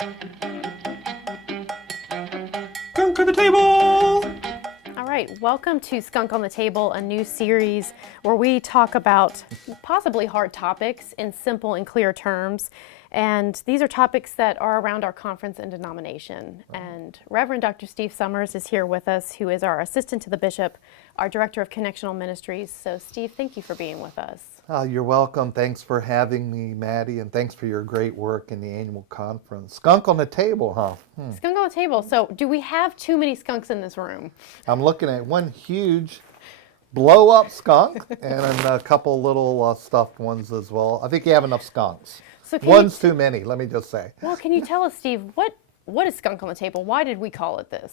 Skunk on the table! All right, welcome to Skunk on the Table, a new series where we talk about possibly hard topics in simple and clear terms. And these are topics that are around our conference and denomination. And Reverend Dr. Steve Summers is here with us, who is our assistant to the bishop, our director of connectional ministries. So Steve, thank you for being with us. You're welcome. Thanks for having me, Maddie, and thanks for your great work in the annual conference. Skunk on the table, huh? Skunk on the table. So do we have too many skunks in this room? I'm looking at one huge blow-up skunk and a couple little stuffed ones as well. I think you have enough skunks. So One's too many, let me just say. Well, can you tell us, Steve, what is Skunk on the Table? Why did we call it this?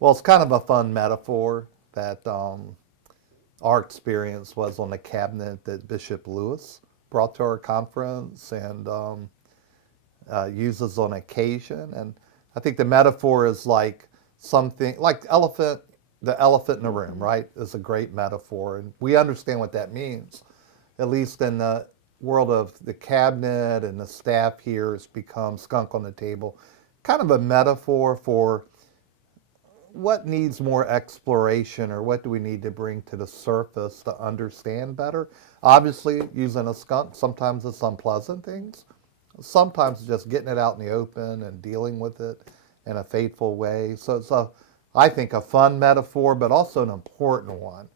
Well, it's kind of a fun metaphor that our experience was on the cabinet that Bishop Lewis brought to our conference and uses on occasion. And I think the metaphor is like something, like the elephant in the room, right? Is a great metaphor. And we understand what that means, at least in the world of the cabinet and the staff here. Has become Skunk on the Table, kind of a metaphor for what needs more exploration, or what do we need to bring to the surface to understand better. Obviously, using a skunk, sometimes it's unpleasant things. Sometimes it's just getting it out in the open and dealing with it in a faithful way. So it's I think, a fun metaphor, but also an important one,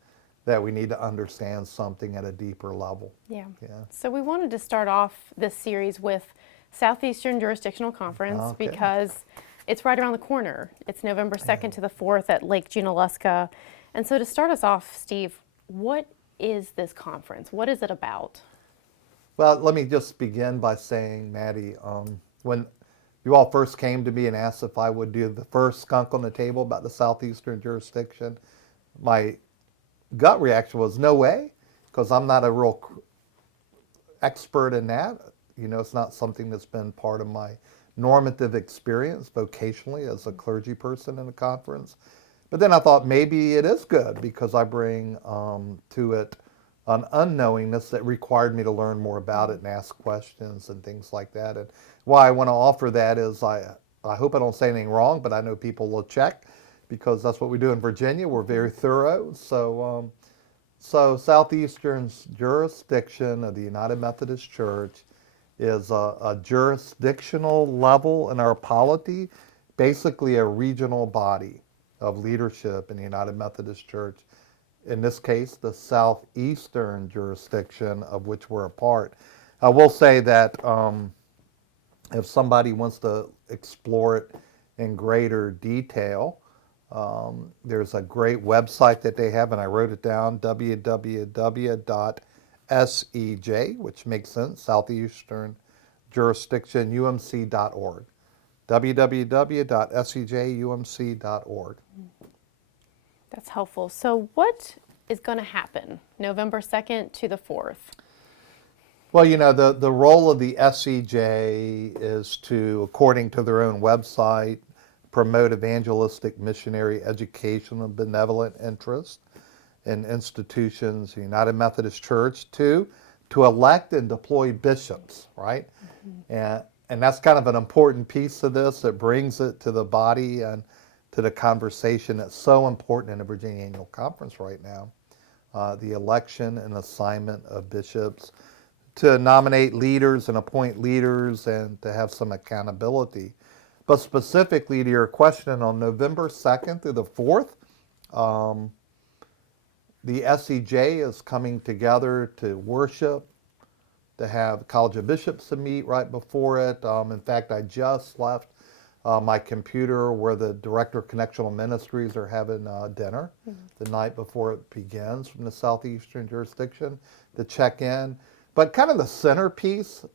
that we need to understand something at a deeper level. Yeah. So we wanted to start off this series with Southeastern Jurisdictional Conference because it's right around the corner. It's November 2nd to the 4th at Lake Junaluska. And so to start us off, Steve, what is this conference? What is it about? Well, let me just begin by saying, Maddie, when you all first came to me and asked if I would do the first Skunk on the Table about the Southeastern Jurisdiction, my gut reaction was no way, because I'm not a real expert in that. You know, it's not something that's been part of my normative experience vocationally as a clergy person in a conference. But then I thought maybe it is good, because I bring to it an unknowingness that required me to learn more about it and ask questions and things like that. And why I want to offer that is I hope I don't say anything wrong, but I know people will check, because that's what we do in Virginia. We're very thorough. So Southeastern Jurisdiction of the United Methodist Church is a jurisdictional level in our polity, basically a regional body of leadership in the United Methodist Church. In this case, the Southeastern Jurisdiction, of which we're a part. I will say that if somebody wants to explore it in greater detail, there's a great website that they have, and I wrote it down, www.SEJ, which makes sense, Southeastern Jurisdiction, UMC.org. www.sejumc.org. That's helpful. So what is going to happen November 2nd to the 4th? Well, you know, the role of the SEJ is to, according to their own website, promote evangelistic, missionary, educational, and benevolent interest in institutions, the United Methodist Church, to elect and deploy bishops, right? Mm-hmm. And that's kind of an important piece of this. It brings it to the body and to the conversation that's so important in the Virginia Annual Conference right now. The election and assignment of bishops, to nominate leaders and appoint leaders, and to have some accountability. But specifically to your question, on November 2nd through the 4th, the SEJ is coming together to worship, to have College of Bishops to meet right before it. In fact, I just left my computer where the Director of Connectional Ministries are having dinner the night before it begins from the Southeastern Jurisdiction to check in. But kind of the centerpiece,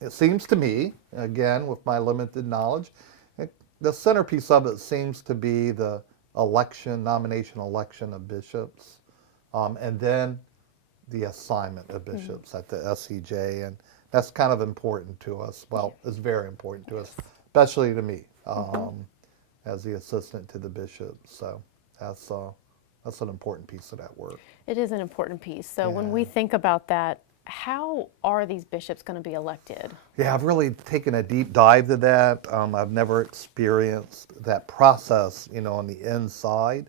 it seems to me, again, with my limited knowledge, the centerpiece of it seems to be the nomination election of bishops, and then the assignment of bishops at the SEJ. And that's kind of important to us. Well, it's very important to us, especially to me, as the assistant to the bishop. So that's an important piece of that work. It is an important piece. So when we think about that, how are these bishops going to be elected? Yeah, I've really taken a deep dive to that. I've never experienced that process, on the inside.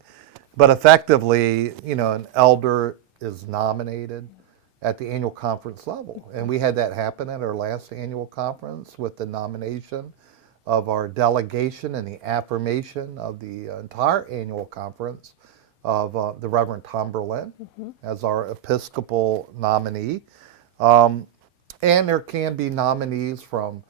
But effectively, an elder is nominated at the annual conference level. And we had that happen at our last annual conference with the nomination of our delegation and the affirmation of the entire annual conference of the Reverend Tom Berlin as our Episcopal nominee. And there can be nominees from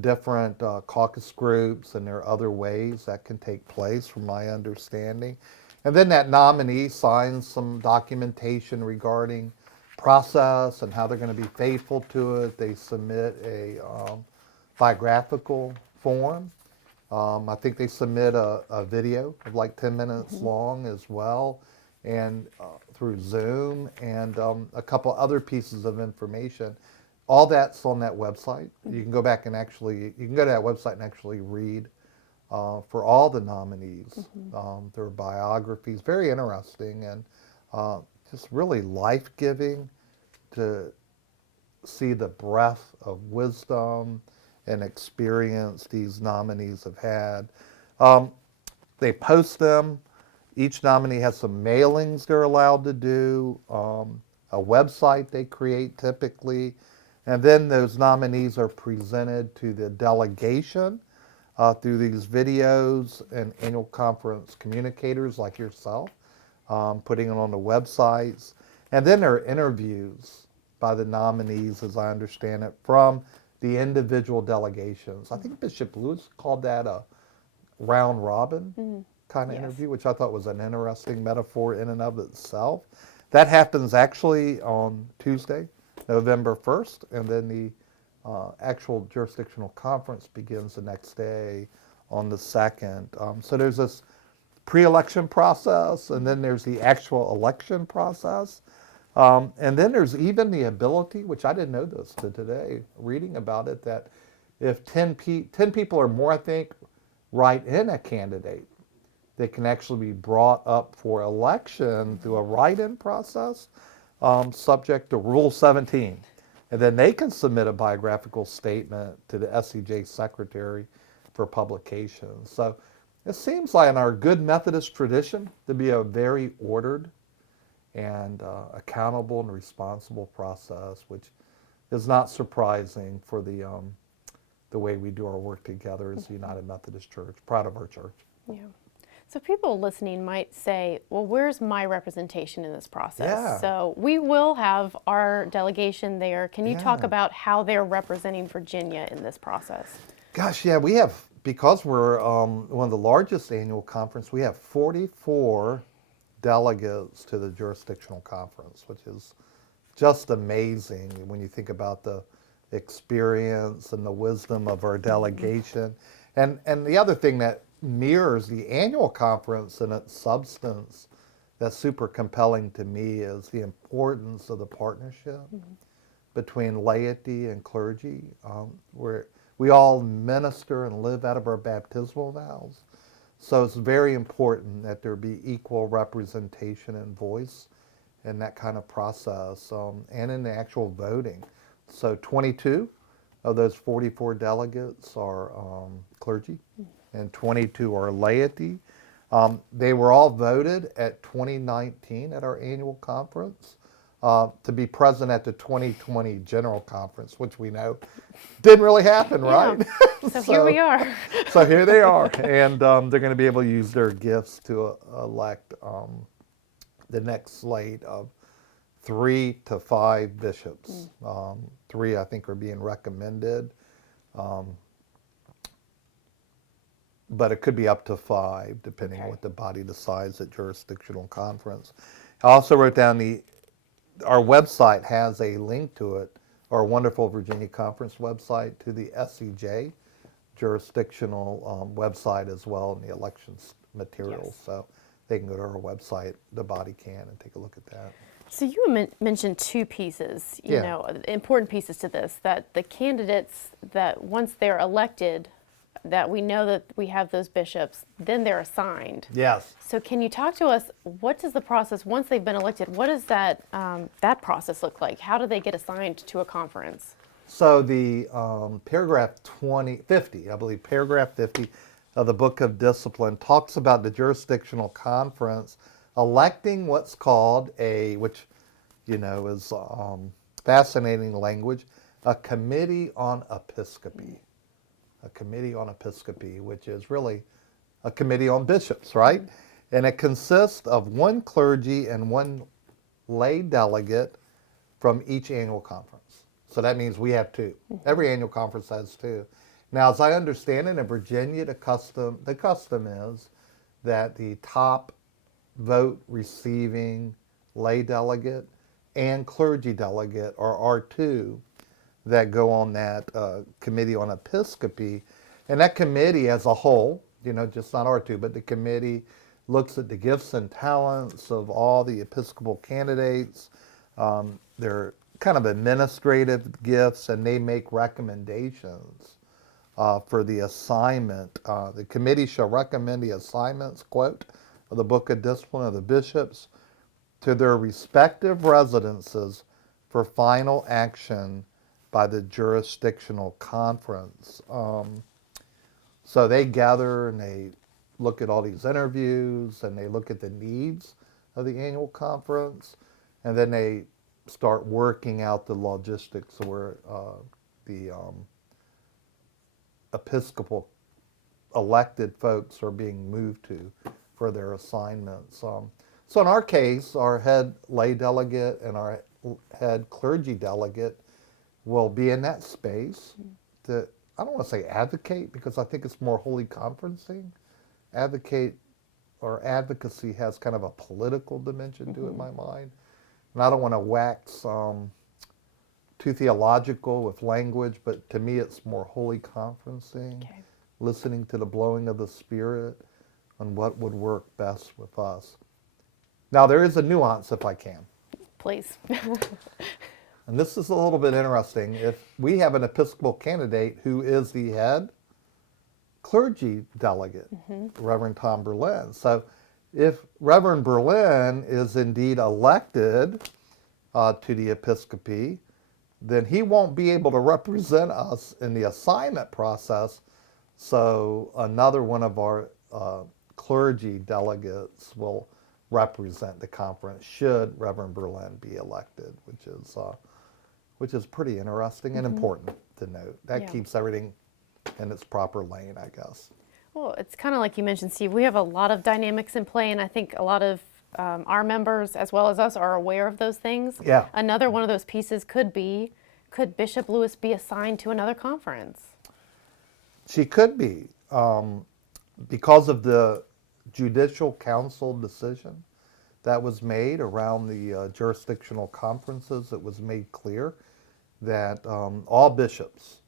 different caucus groups, and there are other ways that can take place, from my understanding. And then that nominee signs some documentation regarding process and how they're going to be faithful to it. They submit a biographical form. I think they submit a video of like 10 minutes long as well, and through Zoom, and a couple other pieces of information. All that's on that website. You can go back and you can go to that website and actually read for all the nominees, their biographies. Very interesting, and just really life-giving to see the breadth of wisdom and experience these nominees have had. They post them. Each nominee has some mailings they're allowed to do, a website they create typically, and then those nominees are presented to the delegation through these videos and annual conference communicators like yourself, putting it on the websites. And then there are interviews by the nominees, as I understand it, from the individual delegations. I think Bishop Lewis called that a round robin kind of interview, which I thought was an interesting metaphor in and of itself. That happens actually on Tuesday, November 1st, and then the actual jurisdictional conference begins the next day on the 2nd. So there's this pre-election process, and then there's the actual election process. And then there's even the ability, which I didn't know this till today, reading about it, that if 10 people or more, I think, write in a candidate, they can actually be brought up for election through a write-in process, subject to Rule 17. And then they can submit a biographical statement to the SEJ secretary for publication. So it seems like in our good Methodist tradition to be a very ordered and accountable and responsible process, which is not surprising for the way we do our work together as the United Methodist Church. Proud of our church. Yeah. So people listening might say, well, where's my representation in this process? Yeah. So we will have our delegation there. Can you talk Yeah. about how they're representing Virginia in this process? Gosh, yeah, we have, because we're one of the largest annual conference, we have 44 delegates to the jurisdictional conference, which is just amazing when you think about the experience and the wisdom of our delegation. And the other thing that mirrors the annual conference in its substance that's super compelling to me is the importance of the partnership between laity and clergy, where we all minister and live out of our baptismal vows. So it's very important that there be equal representation and voice in that kind of process, and in the actual voting. So 22 of those 44 delegates are clergy, and 22 are laity. They were all voted at 2019 at our annual conference to be present at the 2020 general conference, which we know didn't really happen, right? So here we are. So here they are, and they're going to be able to use their gifts to elect the next slate of 3 to 5 bishops. 3, I think, are being recommended, but it could be up to 5, depending on what the body decides at jurisdictional conference. I also wrote down our website has a link to it, our wonderful Virginia Conference website, to the SEJ jurisdictional website as well, and the elections materials. Yes. So they can go to our website, the body can, and take a look at that. So you mentioned 2 pieces, important pieces to this, that the candidates, that once they're elected that we know that we have those bishops, then they're assigned. Yes. So can you talk to us, what does the process, once they've been elected, what does that process look like? How do they get assigned to a conference? So the paragraph 50, I believe, paragraph 50 of the Book of Discipline talks about the jurisdictional conference electing what's called which is fascinating language, a committee on episcopacy. A committee on episcopacy, which is really a committee on bishops, right? And it consists of one clergy and one lay delegate from each annual conference. So that means we have two. Every annual conference has two. Now, as I understand it, in Virginia, the custom is that the top vote receiving lay delegate and clergy delegate are our two that go on that committee on episcopacy. And that committee as a whole, just not our two, but the committee looks at the gifts and talents of all the Episcopal candidates. They're kind of administrative gifts, and they make recommendations for the assignment. The committee shall recommend the assignments, quote, of the Book of Discipline of the bishops to their respective residences for final action by the jurisdictional conference. So they gather and they look at all these interviews and they look at the needs of the annual conference, and then they start working out the logistics where the Episcopal elected folks are being moved to for their assignments. So in our case, our head lay delegate and our head clergy delegate will be in that space to, I don't want to say advocate, because I think it's more holy conferencing. Advocate or advocacy has kind of a political dimension to it in my mind. And I don't want to wax too theological with language, but to me it's more holy conferencing, listening to the blowing of the Spirit on what would work best with us. Now there is a nuance, if I can. Please. And this is a little bit interesting. If we have an Episcopal candidate who is the head clergy delegate, Reverend Tom Berlin. So if Reverend Berlin is indeed elected to the episcopacy, then he won't be able to represent us in the assignment process. So another one of our clergy delegates will represent the conference should Reverend Berlin be elected, which is pretty interesting and important to note. That keeps everything in its proper lane, I guess. Well, it's kind of like you mentioned, Steve, we have a lot of dynamics in play, and I think a lot of our members, as well as us, are aware of those things. Yeah. Another one of those pieces could Bishop Lewis be assigned to another conference? She could be. Because of the Judicial Council decision that was made around the jurisdictional conferences, it was made clear that all bishops,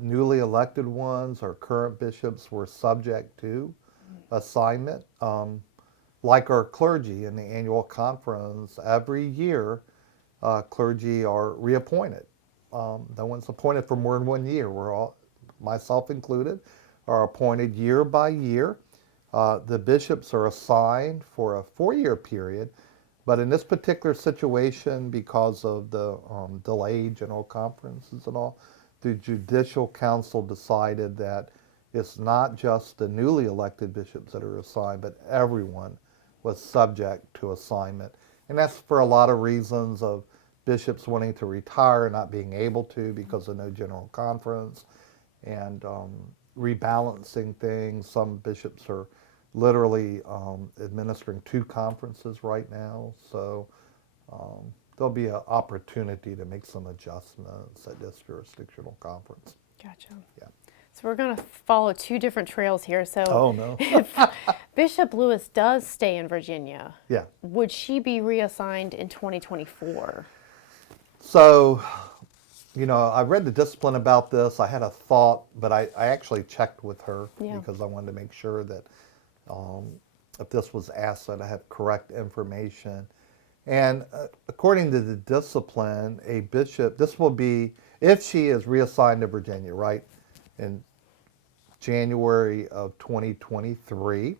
newly elected ones or current bishops, were subject to assignment. Like our clergy in the annual conference, every year clergy are reappointed. No one's appointed for more than 1 year. We're all, myself included, are appointed year by year. The bishops are assigned for a 4-year period, but in this particular situation, because of the delayed general conferences and all, the Judicial Council decided that it's not just the newly elected bishops that are assigned, but everyone was subject to assignment. And that's for a lot of reasons of bishops wanting to retire and not being able to because of no general conference, and rebalancing things. Some bishops are literally administering 2 conferences right now, so there'll be an opportunity to make some adjustments at this jurisdictional conference. Gotcha. Yeah. So we're going to follow 2 different trails here. So Oh, no. if Bishop Lewis does stay in Virginia, Yeah. would she be reassigned in 2024? So, I read the discipline about this. I had a thought, but I actually checked with her because I wanted to make sure that if this was asked, that I have correct information. And according to the discipline, a bishop, this will be, if she is reassigned to Virginia, right, in January of 2023,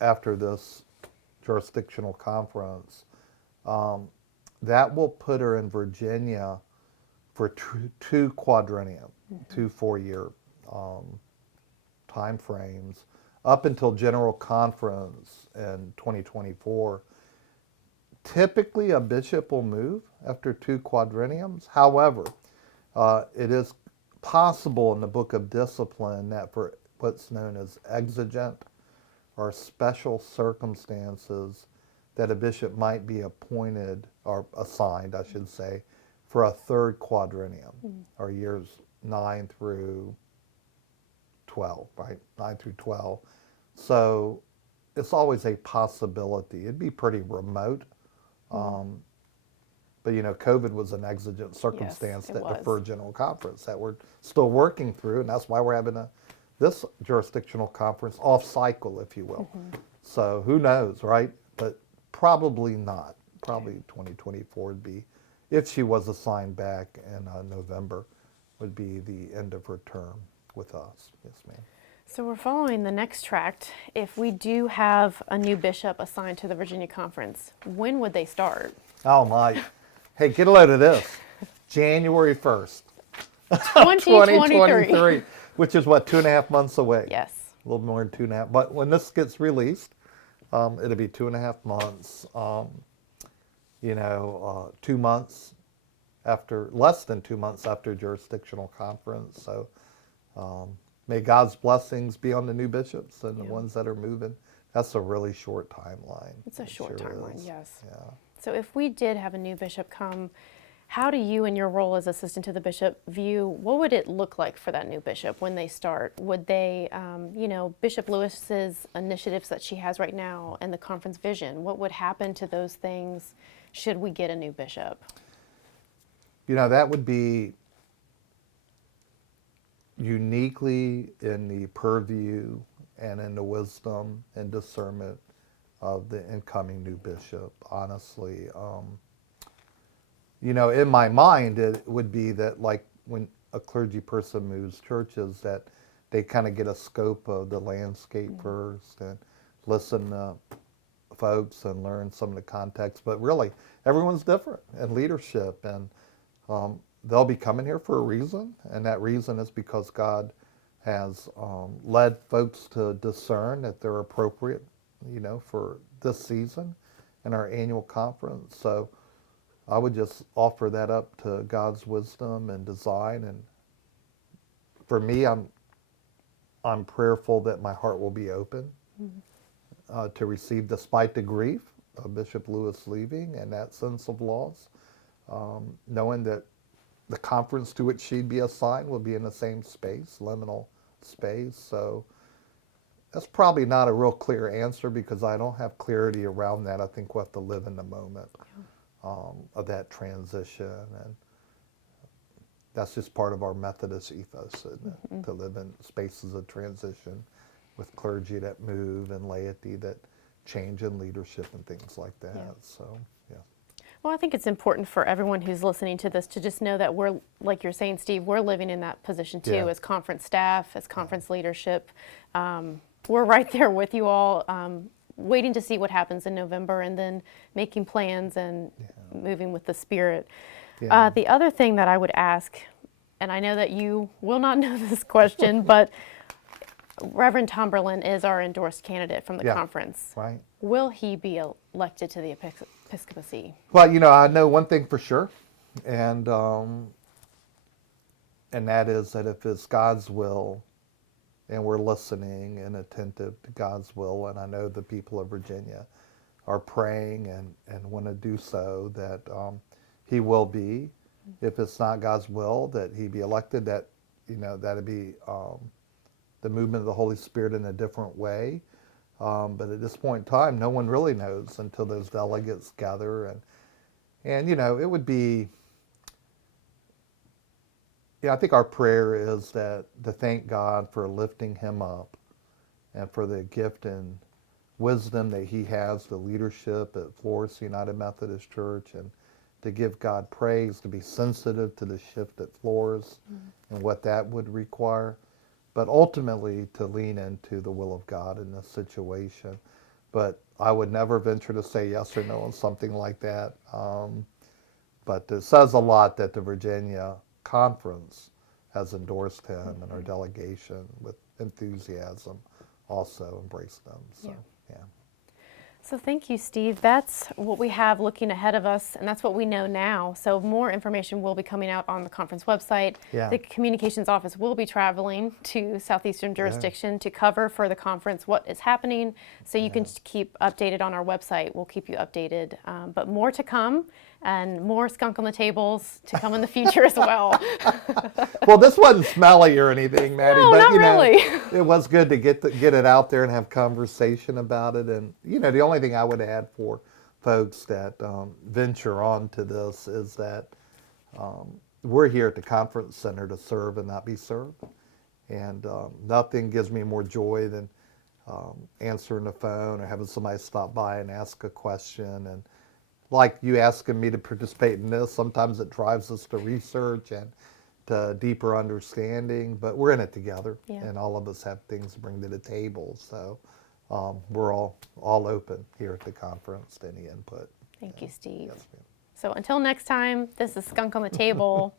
after this jurisdictional conference. That will put her in Virginia for two quadrennium, 2 4-year time frames, up until General Conference in 2024. Typically, a bishop will move after 2 quadrenniums. However, it is possible in the Book of Discipline that for what's known as exigent or special circumstances, that a bishop might be appointed, or assigned, I should say, for a 3rd quadrennium, or years 9 through 12, right? 9 through 12. So it's always a possibility. It'd be pretty remote. But COVID was an exigent circumstance that deferred General Conference that we're still working through, and that's why we're having this jurisdictional conference off cycle, if you will. So who knows, right? But probably not. Probably 2024 would be, if she was assigned back in November, would be the end of her term with us. Yes, ma'am. So we're following the next tract. If we do have a new bishop assigned to the Virginia Conference, when would they start? Oh my. Hey, get a load of this. January 1st. 2023. Which is what, 2.5 months away? Yes. A little more than 2.5. But when this gets released, it'll be 2.5 months. 2 months after, less than 2 months after jurisdictional conference. So may God's blessings be on the new bishops and the ones that are moving. That's a really short timeline. It's a short timeline, yes. Yeah. So if we did have a new bishop come, how do you, in your role as assistant to the bishop, view what would it look like for that new bishop when they start? Would they, Bishop Lewis's initiatives that she has right now and the conference vision, what would happen to those things should we get a new bishop? That would be uniquely in the purview and in the wisdom and discernment of the incoming new bishop, honestly. In my mind, it would be that, like when a clergy person moves churches, that they kind of get a scope of the landscape first and listen to folks and learn some of the context. But really, everyone's different in leadership, and they'll be coming here for a reason, and that reason is because God has led folks to discern that they're appropriate, for this season in our annual conference. So I would just offer that up to God's wisdom and design. And for me, I'm prayerful that my heart will be open to receive, despite the grief of Bishop Lewis leaving and that sense of loss, knowing that the conference to which she'd be assigned will be in the same space, liminal space. So that's probably not a real clear answer because I don't have clarity around that. I think we'll have to live in the moment of that transition, and that's just part of our Methodist ethos, isn't it? To live in spaces of transition with clergy that move and laity that change in leadership and things like that. Yeah. So, yeah. Well, I think it's important for everyone who's listening to this to just know that we're, like you're saying, Steve, we're living in that position too, as conference staff, as conference leadership. We're right there with you all, waiting to see what happens in November and then making plans and moving with the Spirit. Yeah. The other thing that I would ask, and I know that you will not know this question, but Reverend Tomberlin is our endorsed candidate from the conference. Right. Will he be elected to the episcopacy? Well, I know one thing for sure, and that is that if it's God's will, and we're listening and attentive to God's will, and I know the people of Virginia are praying and want to do so, that he will be. If it's not God's will that he be elected, that that'd be the movement of the Holy Spirit in a different way. But at this point in time, no one really knows until those delegates gather, and it would be. I think our prayer is that to thank God for lifting him up and for the gift and wisdom that he has, the leadership at Florence United Methodist Church, and to give God praise, to be sensitive to the shift at Florence and what that would require. but ultimately to lean into the will of God in this situation. But I would never venture to say yes or no on something like that. But it says a lot that the Virginia conference has endorsed him, and our delegation with enthusiasm also embraced them. So, yeah. So thank you, Steve. That's what we have looking ahead of us, and that's what we know now. So more information will be coming out on the conference website. Yeah. The communications office will be traveling to Southeastern Jurisdiction to cover for the conference what is happening. So you can keep updated on our website. We'll keep you updated. But more to come, and more skunk on the tables to come in the future as well. Well, this wasn't smelly or anything, Maddie, No, but not you know, really. it was good to get it out there and have conversation about it. And you know, the only thing I would add for folks that venture on to this is that we're here at the conference center to serve and not be served. And nothing gives me more joy than answering the phone or having somebody stop by and ask a question. And like you asking me to participate in this, sometimes it drives us to research and to deeper understanding, but we're in it together, and all of us have things to bring to the table. So we're all open here at the conference to any input. Thank you, Steve. Yes, ma'am. So until next time, this is Skunk on the Table.